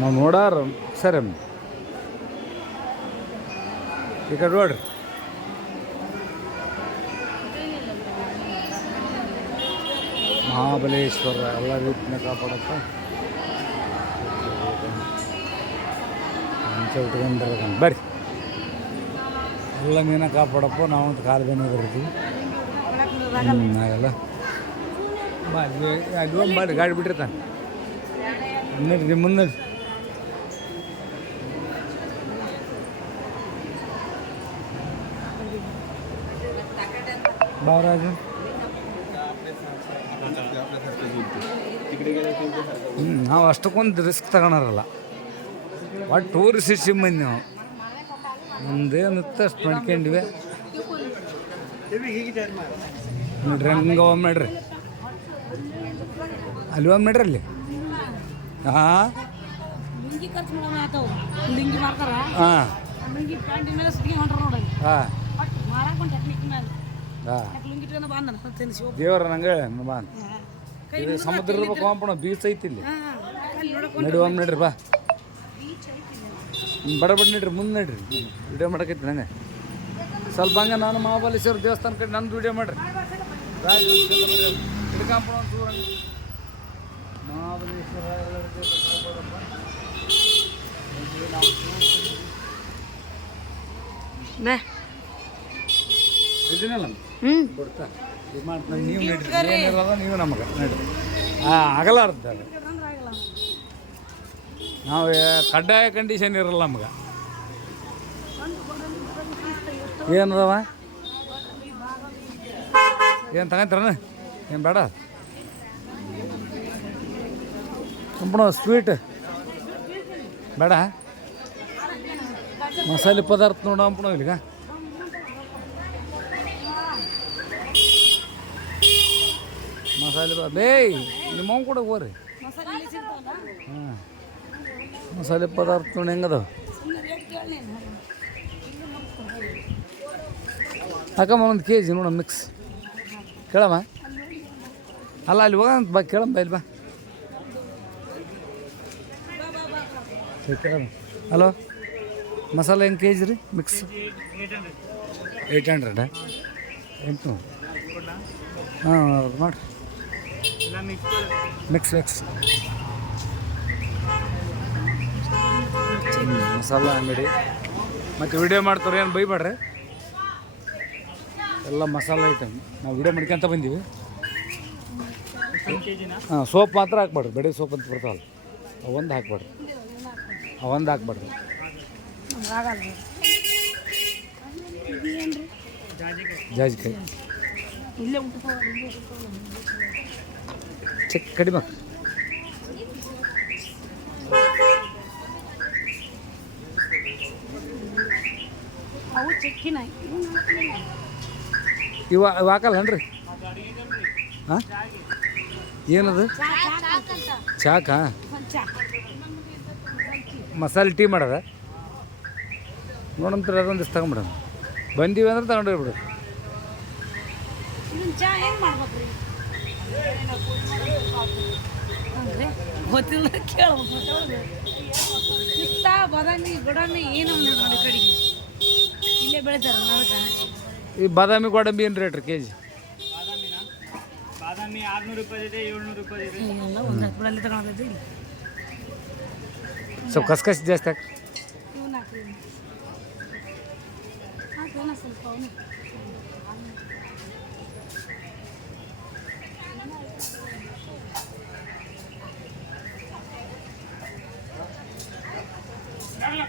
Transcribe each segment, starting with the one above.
ನಾವು ನೋಡಾರ ಸರಿ ಟಿಕೆಟ್ ನೋಡ್ರಿ ಮಹಾಬಲೇಶ್ವರ ಎಲ್ಲ ರೀತಿಯ ಕಾಪಾಡಪ್ಪ ಮುಂಚೆ ಬರ್ರಿ ಎಲ್ಲ ಮೀನ ಕಾಪಾಡಪ್ಪ ನಾವು ಕಾಲು ಬೇನೆ ಬರ್ತೀವಿ ನಾವೆಲ್ಲ ಅಲ್ಲಿ ಒಂದು ಮಾಡಿ ಗಾಡಿ ಬಿಟ್ಟಿರ್ತಾನೆ ಮುನ್ನಡಿ ಮುಂದೆ ಹ್ಞೂ ನಾವು ಅಷ್ಟಕ್ಕೊಂದು ರಿಸ್ಕ್ ತಗೊಳೋರಲ್ಲ ಒಟ್ಟು ಟೂರಿಸಿ ಸಿಸ್ಟಮ್ ಬಂದು ನಾವು ಮುಂದೇನು ಅಷ್ಟು ಮಾಡ್ಕೊಂಡಿವೆ ನೋಡ್ರಿ ಹಂಗ ಮಾಡ್ರಿ ಅಲ್ಲಿ ಹೋಗಿ ಮಾಡ್ರಿ ಅಲ್ಲಿ ಹಾಂ ಹಾಂ ಹಾಂ ದೇವರ ನಂಗೆ ಬಾ ಇದು ಸಮುದ್ರದ ಕಾಂಪೌಂಡ್ ಬೀಚ್ ಐತಿ ಇಲ್ಲಿ ನಡಿ ನಡ್ರಿ ಬಾ ಬಡ ಬಡ ನಡ್ರಿ ಮುಂದೆ ನಡ್ರಿ ವಿಡಿಯೋ ಮಾಡಕೈತಿ ನನಗೆ ಸ್ವಲ್ಪ ಹಂಗ ನಾನು ಮಹಾಬಲೇಶ್ವರ ದೇವಸ್ಥಾನ ಕಡೆ ನಂದು ವಿಡಿಯೋ ಮಾಡ್ರಿ ಮಹಾಬಲೇಶ್ವರ ಹ್ಞೂ ನೀವು ನೀವು ನಮಗೆ ನಡಿ ಆಗಲಾರ್ದ ನಾವು ಕಡ್ಡಾಯ ಕಂಡೀಷನ್ ಇರಲ್ಲ ನಮ್ಗೆ ಏನದವ ಏನು ತಗೊಂತಾರನ ಏನು ಬೇಡ ಸಂಪಣ ಸ್ವೀಟ್ ಬೇಡ ಮಸಾಲೆ ಪದಾರ್ಥ ನೋಡಂಪಣ ಇಲ್ಲಿಗ ಮಸಾಲೆ ಬೇಯ್ ನಿಮ್ಮ ಕೂಡ ಹೋಗ್ರಿ ಹಾಂ ಮಸಾಲೆ ಪದಾರ್ಥ ನೋಡಿ ಹೆಂಗದ ಅಕ್ಕಮ್ಮ ಒಂದು ಕೆ ಜಿ ನೋಡ ಮಿಕ್ಸ್ ಕೇಳಮ್ಮ ಅಲ್ಲ ಅಲ್ಲಿ ಹೋಗ ಬಾ ಕೇಳಮ್ಮ ಇಲ್ಲಿ ಬಾ ಕೇಳಮ್ಮ ಹಲೋ ಮಸಾಲೆ ಹೆಂಗೆ ಕೆ ಜಿ ರೀ ಮಿಕ್ಸ್ ಏಯ್ಟ್ ಹಂಡ್ರೆಡಾ ಎಂಟು ಹಾಂ ಮಾಡಿ ಮಿಕ್ಸ್ ಮಿಕ್ಸ್ ಮಸಾಲ ಅಂಗಡಿ ಮತ್ತು ವಿಡಿಯೋ ಮಾಡ್ತಾರೆ ಏನು ಬೈಬೇಡ್ರಿ ಎಲ್ಲ ಮಸಾಲ ಐಟಮ್ ನಾವು ವಿಡಿಯೋ ಮಾಡ್ಕೊಂತ ಬಂದೀವಿ ಹಾಂ ಸೋಪ್ ಮಾತ್ರ ಹಾಕ್ಬೇಡ್ರಿ ಬೆಡಿ ಸೋಪ್ ಅಂತ ಬರ್ತಾವಲ್ಲ ಅವೊಂದು ಹಾಕ್ಬೇಡ್ರಿ ಅವೊಂದು ಹಾಕ್ಬೇಡ್ರಿ ಜಾಜಿಕಾಯಿ ಚೆಕ್ ಕಡಿಮೆ ಅವು ಚೆಕ್ಕಿನ ಇವ ಇವು ಹಾಂ ಏನದು ಚಾಕಾ ಮಸಾಲೆ ಟೀ ಮಾಡೋದ ನೋಡಂತರ ಅದೊಂದಿಷ್ಟು ತಗೊಂಬಿಡೋಣ ಬಂದೀವಿ ಅಂದ್ರೆ ತಗೊಂಡಿರ್ಬಿಡ್ರಿ ಇಲ್ಲಾ ಚಾ ಏನ್ ಮಾಡ್ಬಹುದು ಅಂದ್ರೆ ಹೊತ್ತಿಲ್ಲ ಕೇಳಬಹುದು ಚುಟ್ಟ ಬದನೆ ಗಡನೆ ಏನು ಮಾಡ್ಕಡಿಕೆ ಇಲ್ಲ ಬೆಳತರು ನಾವು ಇದು ಬಾದಾಮಿ ಗಡಮಿನ್ 1.8 ಕೆಜಿ ಬಾದಾಮಿ ನಾ ಬಾದಾಮಿ 600 ರೂಪಾಯಿ ಇದೆ 700 ರೂಪಾಯಿ ಇದೆ ಎಲ್ಲ ಒಂದಷ್ಟು ಬಡಲಿ ತಗೊಳ್ಳೋದು ಸಬ್ ಕಸಕಸ ದೆಸಕ್ಕೆ ಏನು ಆಕೇನ ಸ್ವಲ್ಪ ಓನ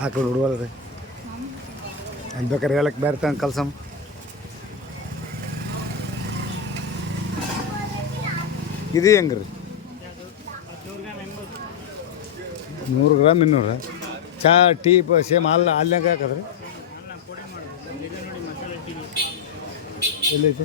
ಹಾಕಿ ಹುಡುಗಲ್ಲ ರೀ ಹಂಗೆ ಬೇಕಾರೆ ಹೇಳಕ್ ಬೇರೆ ತಂಗ ಕಲ್ಸಮ್ಮ ಇದು ಹೆಂಗೆ ರೀ ನೂರು ಗ್ರಾಮ್ ಇನ್ನೂರ ಚಾ ಟೀ ಸೇಮ್ ಹಾಲು ಹಾಲ್ನಾಗ ಹಾಕದ್ರಿ ಎಲ್ಲೈತೆ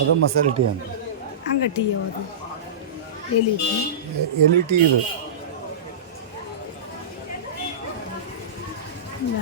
അത് മസാല ടീയാണ് ಹಂಗೆ ಟೀ ಯಾವುದು ಎಲೆ ಟೀ ಎಲೆ ಟೀ ಇದು